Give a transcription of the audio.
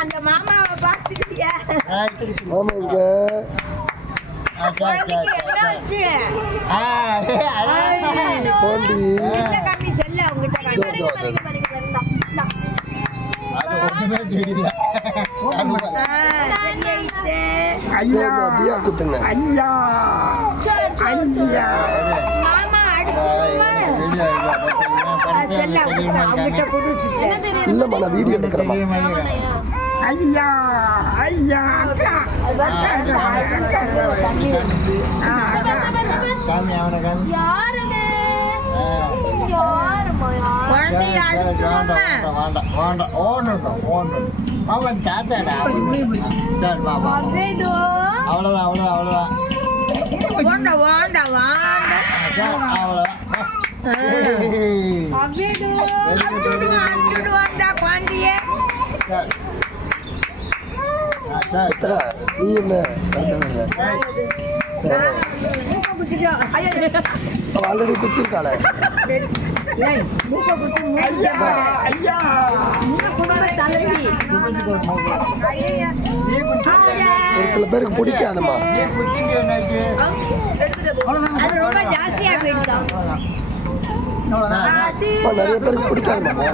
அந்த மாமாவை பார்த்துக்கிட்டியா? மாமா இங்க செல்ல குத்துங்க இல்லம்மா நான் வீடியோ எடுக்கிறேன். ஐயா ஐயா நீ என்ன ஆல்ரெடி குத்திருக்காள ஒரு சில பேருக்கு பிடிக்காதுமா. நிறைய பேருக்கு பிடிக்காதுமா.